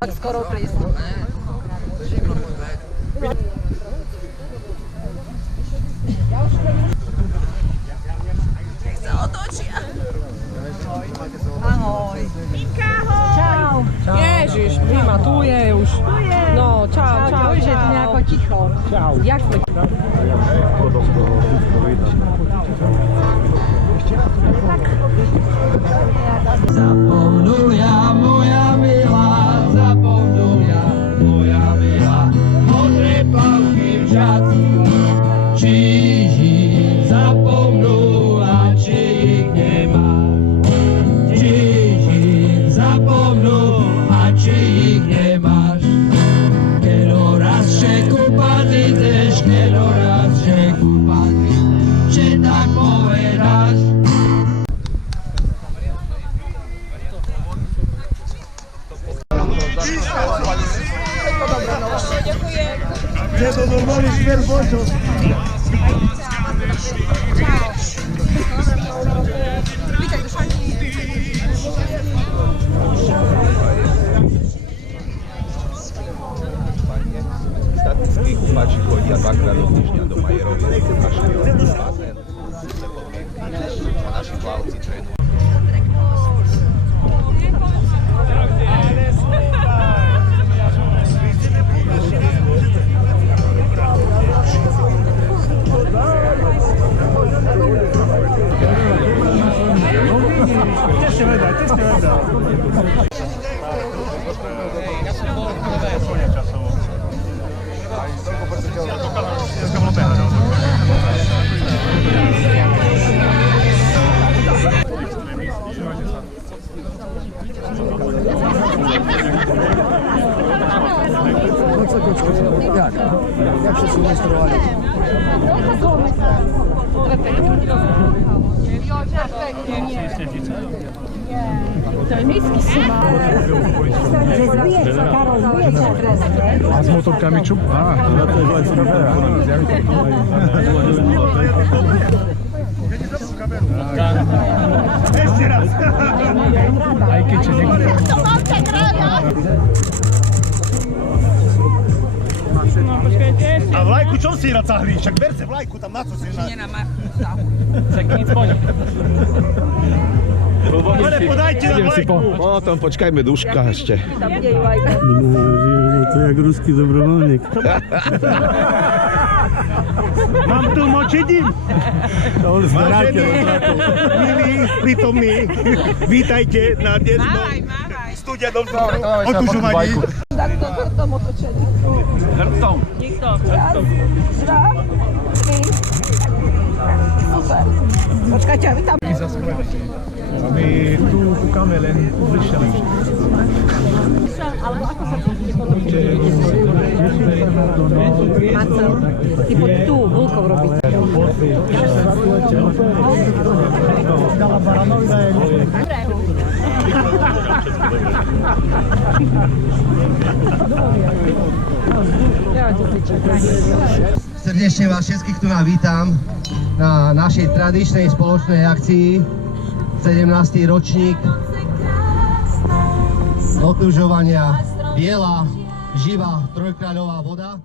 Tak skoro prísť. Nech sa otočia. Ahoj. Minka, ahoj. Čau. Ježiš, Prima, tu je už. No, čau, čau. Že tu nejako ticho. Čau. Jak sme? Zapomnul ja, moja milá, zapomnul ja, moja milá, modré plavky v žacku, či ich zapomnula, či ich nemáš, či ich zapomnul a či ich nemáš, kero raz, že kúpať ideš, kero raz, že kúpať ideš, že tak povedáš. Je to normálny smer bočov. Statickí kúpači chodia dvakrát do týždňa do Majeroviec, našli bazén, a naši plavci trénujú. Jak się sumistrowali? To je nízky suma. Že zbije sa, Karol, zbije sa presne. A s motorkami čup? Á, to je len kamera. Ešte raz. Aj keď čo niekto. To mám tak rada. A vlajku čo si na cahli? Však berce vlajku tam na co si na... Tak nic po ňu. Ale podajte na vlajku. Potom počkajme Duška ešte. Tam ide ju aj to. To je jak ruský dobrovoľník. Mám tlmočiť im? Vážení, milí, prítomní, vítajte na dnesnom studenom otužovaní. Tak to chrbtom otočený. Hrbtom. Raz, dva, tri. Super. Počkajte, a vy tam... A my tu kúkame len bližšie. Alebo ako sa Marcel, ty poď tu, Vulkov robiť. Srdečne vás všetkých tu vítam na našej tradičnej spoločnej akcii 17. ročník otužovania Biela, živá, trojkráľová voda.